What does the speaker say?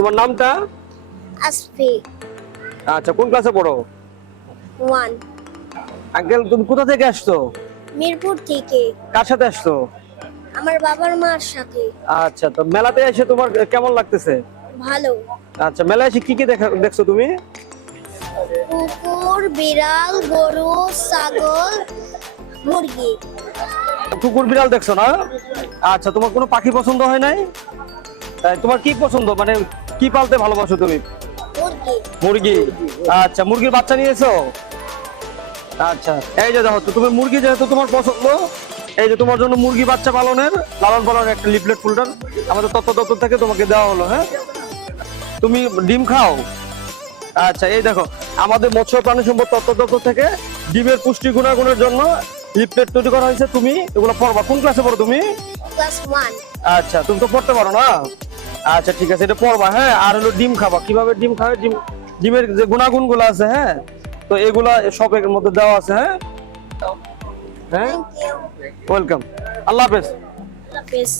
তোমার নামটা? আসফি। আচ্ছা, কোন ক্লাসে পড়ো? 1। আঙ্কেল, তুমি কোথা থেকে আসছো? মিরপুর থেকে। কার সাথে আসছো? আমার বাবার মার সাথে। আচ্ছা, তো মেলাতে এসে তোমার কেমন লাগতেছে? ভালো। আচ্ছা, মেলায় এসে কি কি দেখছো তুমি? কুকুর, বিড়াল, গরু, ছাগল, মুরগি। কুকুর বিড়াল দেখছো না? আচ্ছা, তোমার কোনো পাখি পছন্দ হয় নাই? তাই তোমার কি পছন্দ, মানে কি পালতে ভালোবাসো তুমি? মুরগি। মুরগি। আচ্ছা, মুরগির বাচ্চা নিয়েছো? আচ্ছা, এই যে দেখো তো, তুমি মুরগি যেহেতু তোমার পছন্দ, এই যে তোমার জন্য মুরগি বাচ্চা পালনের লালন পালনের একটা লিফলেট ফুলটার আমাদের তথ্য দপ্তর থেকে তোমাকে দেওয়া হলো। হ্যাঁ, তুমি ডিম খাও? আচ্ছা, এই দেখো, আমাদের মৎস্য প্রাণী সম্পদ তথ্য দপ্তর থেকে ডিমের পুষ্টি গুণাগুণের জন্য লিফলেট তৈরি করা হয়েছে। তুমি এগুলো পড়বা। কোন ক্লাসে পড়ো তুমি? ক্লাস 1। আচ্ছা, তুমি তো পড়তে পারো না। আচ্ছা, ঠিক আছে, এটা পড়বা। হ্যাঁ, আর হলো ডিম খাবা। কিভাবে ডিম খাবে, ডিমের যে গুণাগুণ গুলো আছে, হ্যাঁ, তো এগুলা সব এর মধ্যে দেওয়া আছে। হ্যাঁ, হ্যাঁ, থ্যাংক ইউ। ওয়েলকাম। আল্লাহ হাফেজ। আল্লাহ হাফেজ।